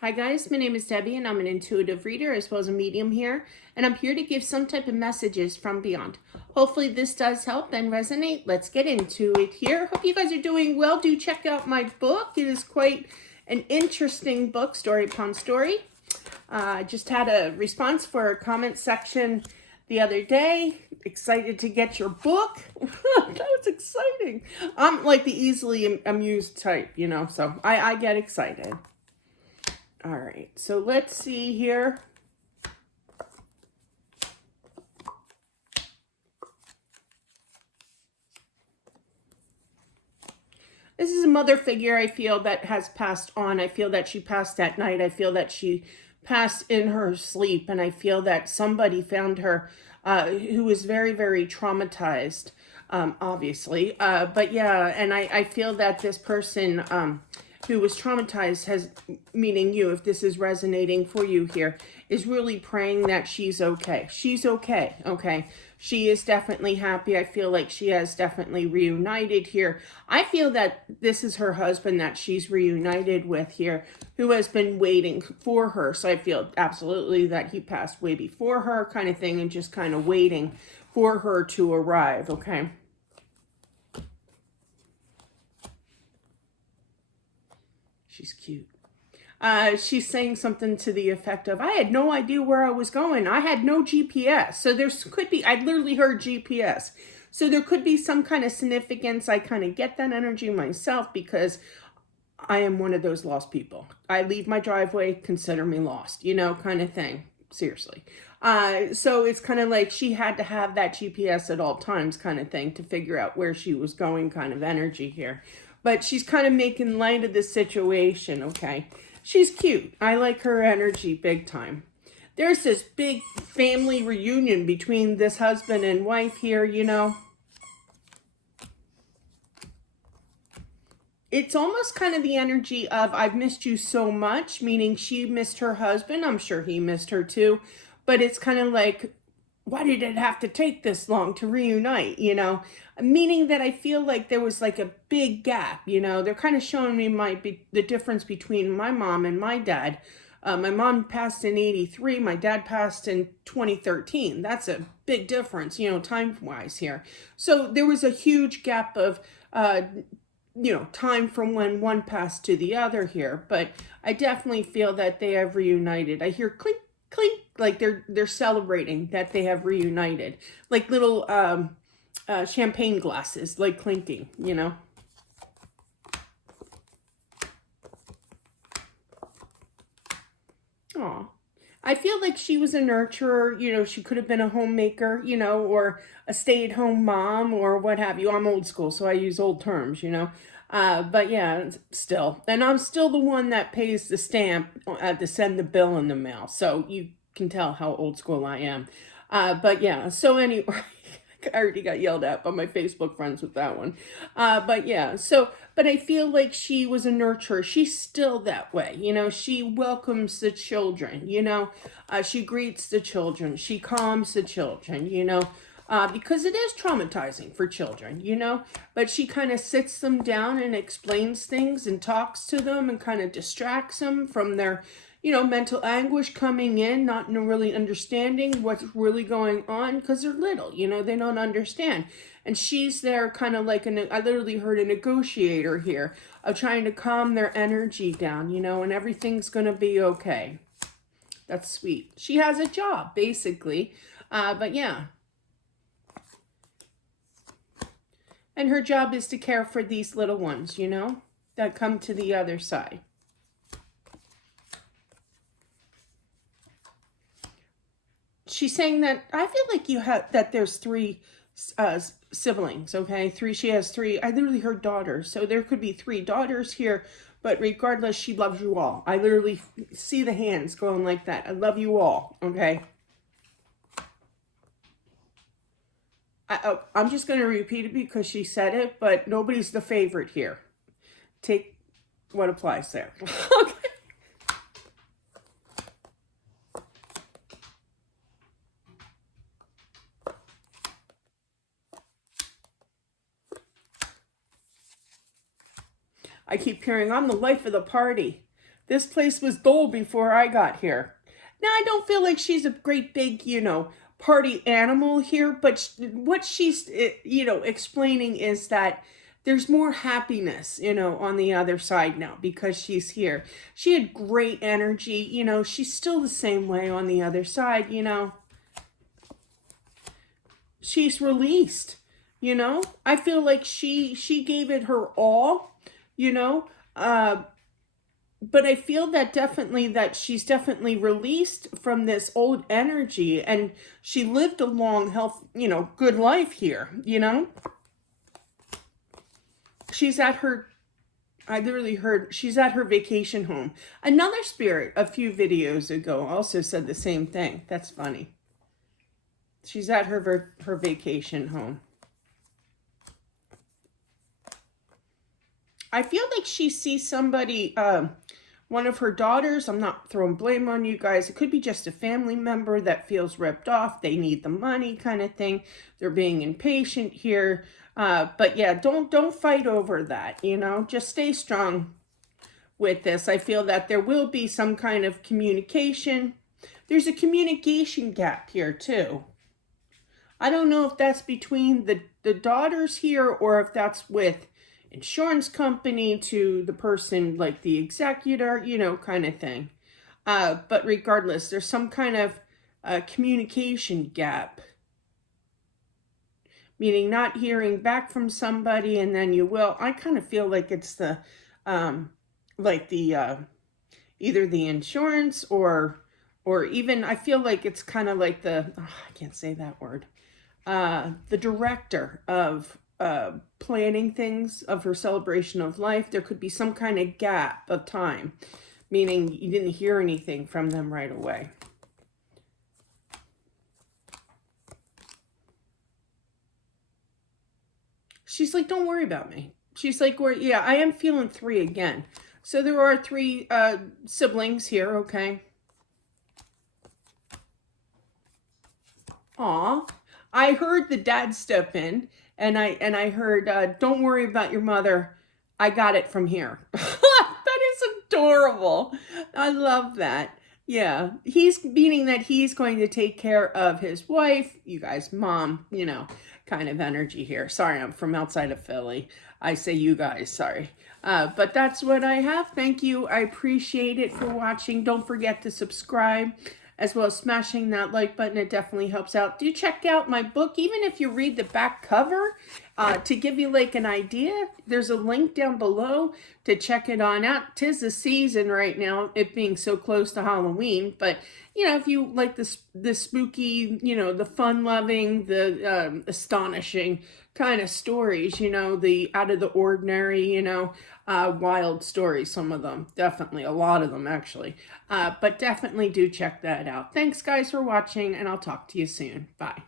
Hi guys, my name is Debbie and I'm an intuitive reader as well as a medium here, and I'm here to give some type of messages from beyond. Hopefully this does help and resonate. Let's get into it here. Hope you guys are doing well. Do check out my book. It is quite an interesting book, story upon story. I just had a response for a comment section the other day. Excited to get your book. That was exciting. I'm like the easily amused type, so I get excited. All right, so let's see here. This is a mother figure I feel that has passed on. I feel that she passed at night. I feel that she passed in her sleep. And I feel that somebody found her who was very, very traumatized, obviously. But yeah, and I feel that this person who was traumatized has, meaning you, if this is resonating for you here, is really praying that she's okay. She's okay, okay? She is definitely happy. I feel like she has definitely reunited here. I feel that this is her husband that she's reunited with here, who has been waiting for her. So I feel absolutely that he passed way before her kind of thing and just kind of waiting for her to arrive, okay? She's cute. She's saying something to the effect of, I had no idea where I was going. I had no GPS. So there could be, I literally heard GPS. So there could be some kind of significance. I kind of get that energy myself because I am one of those lost people. I leave my driveway, consider me lost, kind of thing. Seriously. So it's kind of like she had to have that GPS at all times kind of thing to figure out where she was going kind of energy here. But she's kind of making light of the situation, okay? She's cute. I like her energy big time. There's this big family reunion between this husband and wife here, It's almost kind of the energy of, I've missed you so much, meaning she missed her husband. I'm sure he missed her too. But it's kind of like, why did it have to take this long to reunite, Meaning that I feel like there was like a big gap, They're kind of showing me the difference between my mom and my dad. My mom passed in 83. My dad passed in 2013. That's a big difference, time-wise here. So there was a huge gap of time from when one passed to the other here, but I definitely feel that they have reunited. I hear clink, clink, like they're celebrating that they have reunited, like little champagne glasses, like clinking, Aw. I feel like she was a nurturer, she could have been a homemaker, or a stay-at-home mom or what have you. I'm old school, so I use old terms, But yeah, still. And I'm still the one that pays the stamp to send the bill in the mail. So you can tell how old school I am. But yeah, so anyway, I already got yelled at by my Facebook friends with that one. But yeah, but I feel like she was a nurturer. She's still that way. She welcomes the children, she greets the children. She calms the children, because it is traumatizing for children, but she kind of sits them down and explains things and talks to them and kind of distracts them from their mental anguish coming in, not really understanding what's really going on because they're little, they don't understand. And she's there kind of like, I literally heard a negotiator here of trying to calm their energy down, and everything's going to be okay. That's sweet. She has a job, basically. But yeah. And her job is to care for these little ones, that come to the other side. She's saying that I feel like that there's three siblings, okay? She has three. I literally heard daughters. So there could be three daughters here, but regardless, she loves you all. I literally see the hands going like that. I love you all, okay? I'm just going to repeat it because she said it, but nobody's the favorite here. Take what applies there. Okay. I keep hearing, I'm the life of the party. This place was dull before I got here. Now, I don't feel like she's a great big, party animal here, but what she's, explaining is that there's more happiness, on the other side now because she's here. She had great energy, she's still the same way on the other side, she's released, I feel like she gave it her all, you know, uh, but I feel that definitely that she's definitely released from this old energy and she lived a long, health, good life here, She's at her, I literally heard, she's at her vacation home. Another spirit a few videos ago also said the same thing. That's funny. She's at her vacation home. I feel like she sees somebody, one of her daughters. I'm not throwing blame on you guys. It could be just a family member that feels ripped off. They need the money kind of thing. They're being impatient here. But yeah, don't fight over that, Just stay strong with this. I feel that there will be some kind of communication. There's a communication gap here too. I don't know if that's between the daughters here or if that's with insurance company to the person like the executor, kind of thing. But regardless, there's some kind of communication gap. Meaning not hearing back from somebody and then you will. I kind of feel like it's the, either the insurance or even, I feel like it's kind of like I can't say that word. The director of planning things of her celebration of life. There could be some kind of gap of time, meaning you didn't hear anything from them right away. She's like, don't worry about me. She's like, yeah, I am feeling 3 again. So there are 3 siblings here, okay? Aw. I heard the dad step in, and I heard, don't worry about your mother. I got it from here. That is adorable. I love that. Yeah, he's meaning that he's going to take care of his wife, you guys, mom, kind of energy here. Sorry, I'm from outside of Philly. I say you guys, sorry. But that's what I have. Thank you. I appreciate it for watching. Don't forget to subscribe as well as smashing that like button. It definitely helps out. Do check out my book, even if you read the back cover, to give you like an idea. There's a link down below to check it on out. 'Tis the season right now, it being so close to Halloween. But, if you like the spooky, the fun-loving, the astonishing kind of stories, the out of the ordinary, wild stories, some of them, definitely, a lot of them actually. But definitely do check that out. Thanks guys for watching, and I'll talk to you soon. Bye.